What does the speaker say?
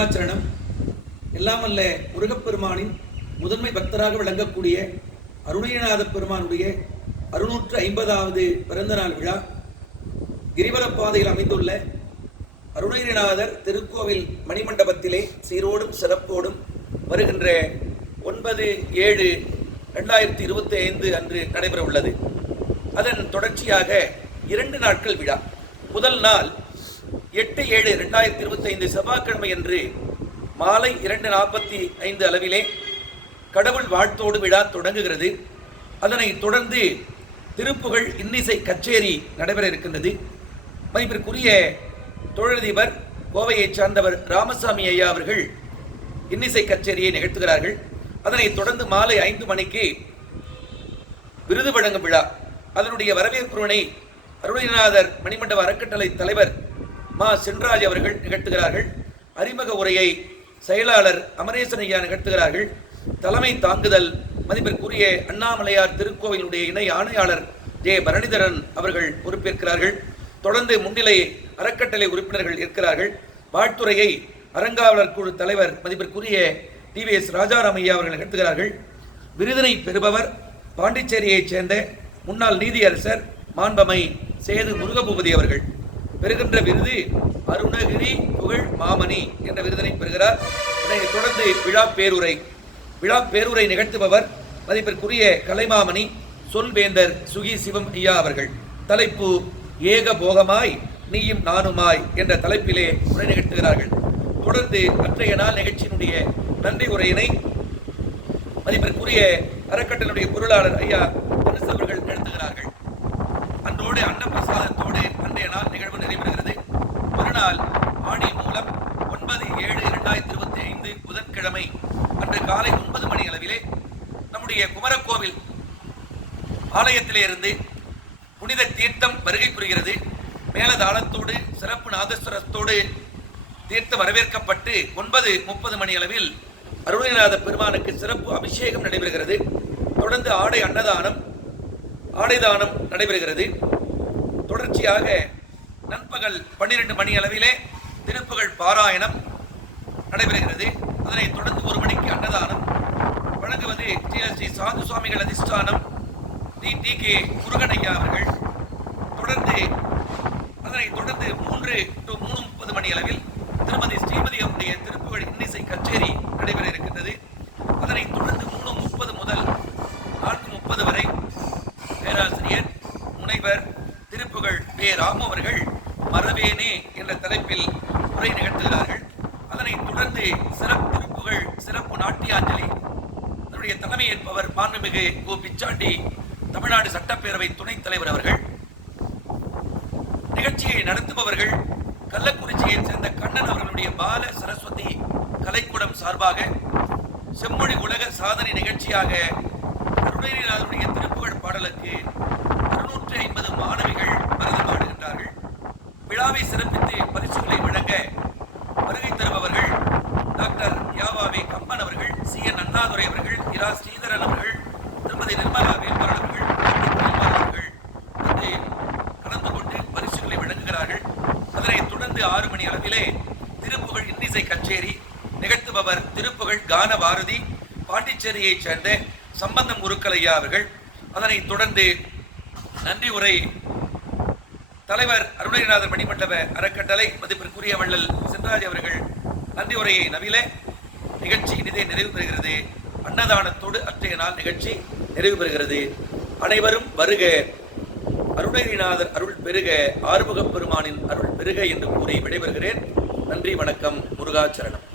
சரணம். எல்லாம் அல்ல முருகப்பெருமானின் முதன்மை பக்தராக விளங்கக்கூடிய அருணகிரிநாத பெருமானுடைய 650வது பிறந்தநாள் விழா கிரிவலப்பாதையில் அமைந்துள்ள அருணகிரிநாதர் திருக்கோவில் மணிமண்டபத்திலே சீரோடும் சிறப்போடும் வருகின்ற 9/7/2025 அன்று நடைபெற உள்ளது. அதன் தொடர்ச்சியாக 2 நாட்கள் விழா. முதல் நாள் 8/7/2025 செவ்வாய்க்கிழமை அன்று மாலை 2:45 அளவிலே கடவுள் வாழ்த்தோடு விழா தொடங்குகிறது. அதனைத் தொடர்ந்து திருப்புகழ் இன்னிசை கச்சேரி நடைபெற இருக்கின்றது. மதிப்பிற்குரிய தொழிலதிபர் கோவையைச் சார்ந்தவர் ராமசாமி ஐயா அவர்கள் இன்னிசை கச்சேரியை நிகழ்த்துகிறார்கள். அதனைத் தொடர்ந்து மாலை 5 மணிக்கு விருது வழங்கும் விழா. அதனுடைய வரவேற்புரை அருணகிரிநாதர் மணிமண்டப அறக்கட்டளை தலைவர் மா சென்ராஜ் அவர்கள் நிகழ்த்துகிறார்கள். அறிமுக உரையை செயலாளர் அமரேசன் ஐயா நிகழ்த்துகிறார்கள். தலைமை தாங்குதல் மதிப்பிற்குரிய அண்ணாமலையார் திருக்கோவிலுடைய இணை ஆணையாளர் ஜே பரணிதரன் அவர்கள் பொறுப்பேற்கிறார்கள். தொடர்ந்து முன்னிலை அறக்கட்டளை உறுப்பினர்கள் இருக்கிறார்கள். வாழ்த்துறையை அறங்காவலர் குழு தலைவர் மதிப்பிற்குரிய டிவிஎஸ் ராஜாராம் ஐயா அவர்கள் நிகழ்த்துகிறார்கள். விருதினை பெறுபவர் பாண்டிச்சேரியைச் சேர்ந்த முன்னாள் நீதியரசர் மாண்பமை சேது முருகபூபதி அவர்கள். பெறுகின்ற விருது அருணகிரி புகழ் மாமணி என்ற விருதினை பெறுகிறார். அதனைத் தொடர்ந்து விழா பேருரை நிகழ்த்துபவர் மதிப்பிற்குரிய கலைமாமணி சொல்வேந்தர் சுகி சிவம் ஐயா அவர்கள். தலைப்பு ஏக போகமாய் நீயும் நானுமாய் என்ற தலைப்பிலே உரை நிகழ்த்துகிறார்கள். தொடர்ந்து அன்றைய நாள் நிகழ்ச்சியினுடைய நன்றி உரையினை மதிப்பிற்குரிய அறக்கட்டளையுடைய பொருளாளர் ஐயா மனசு அவர்கள் நிகழ்த்துகிறார்கள். அன்றோடு அன்னப்பிரசாதத்தோடு அன்றைய நாள் நிகழ்வு நிறைவேறுகிறது. மறுநாள் ஆணி மூலம் 9/7/2025 புதன்கிழமை அன்று காலை 9 மணி அளவிலே நம்முடைய குமரக்கோவில் ஆலயத்திலே இருந்து புனித தீர்த்தம் வருகை புரிகிறது. மேலதாளத்தோடு சிறப்பு நாதஸ்வரத்தோடு தீர்த்தம் வரவேற்கப்பட்டு 9:30 மணி அளவில் அருணகிரிநாத பெருமானுக்கு சிறப்பு அபிஷேகம் நடைபெறுகிறது. தொடர்ந்து ஆடைதானம் நடைபெறுகிறது. தொடர்ச்சியாக நண்பகல் 12 மணி அளவிலே திருப்புகழ் பாராயணம் நடைபெறுகிறது. அதனைத் தொடர்ந்து 1 மணிக்கு அன்னதானம் வழங்குவது ஸ்ரீ சாது சுவாமிகள் அதிஷ்டானம் டி கே முருகனையா அவர்கள். அதனைத் தொடர்ந்து 3:30 மணி அளவில் திருமதி ஸ்ரீமதி அவருடைய திருப்புகழ் இன்னிசை கச்சேரி நடைபெற இருக்கின்றது. அதனைத் தொடர்ந்து 3:30 முதல் 4:30 வரை பேராசிரியர் முனைவர் திருப்புகழ் பே ராமு அவர்கள் மரவேனே என்ற தலைப்பில் உரை நிகழ்த்துகிறார்கள். அதனைத் தொடர்ந்து திருப்புகழ் சிறப்பு நாட்டியாஞ்சலி அதனுடைய தலைமையேற்பவர் மாண்புமிகு கோ பிச்சாண்டி தமிழ்நாடு சட்டப்பேரவை துணைத் தலைவர் அவர்கள். நிகழ்ச்சியை நடத்துபவர்கள் கள்ளக்குறிச்சியைச் சேர்ந்த கண்ணன் அவர்களுடைய பால சரஸ்வதி கலைக்கூடம் சார்பாக செம்மொழி உலக சாதனை நிகழ்ச்சியாக அருணகிரிநாதருடைய திருப்புகழ் பாடலுக்கு 650 மாணவிகள் பரதமாடுகின்றார்கள். விழாவை சிறப்பித்து பரிசுகளை வழங்க வருகை தருபவர்கள் டாக்டர் யாவாவே கம்பன் அவர்கள், CN அண்ணாதுரை அவர்கள், இரா ஸ்ரீதரன் அவர்கள், திருமதி நிர்மலா வேல்பாள் அவர்கள் வந்து கலந்து கொண்டு பரிசுகளை வழங்குகிறார்கள். அதனைத் தொடர்ந்து 6 மணி அளவிலே திருப்புகழ் இன்னிசை கச்சேரி நிகழ்த்துபவர் திருப்புகழ் கான பாரதி பாண்டிச்சேரியைச் சேர்ந்த சம்பந்தம் குருக்கலையா அவர்கள். அதனைத் தொடர்ந்து நன்றி உரை தலைவர் அருணகிரிநாதர் மணிமண்டப அறக்கட்டளை மதிப்பிற்குரிய வள்ளல் சென்ராஜ் அவர்கள் நன்றி உரையை நவில நிகழ்ச்சி இனிதே நிறைவு பெறுகிறது. அன்னதானத்தோடு அன்றைய நாள் நிகழ்ச்சி நிறைவு பெறுகிறது. அனைவரும் வருக, அருணகிரிநாதர் அருள் பெருக, ஆறுமுகப் பெருமானின் அருள் பெருக என்று கூறி விடைபெறுகிறேன். நன்றி, வணக்கம். முருகாச்சரணம்.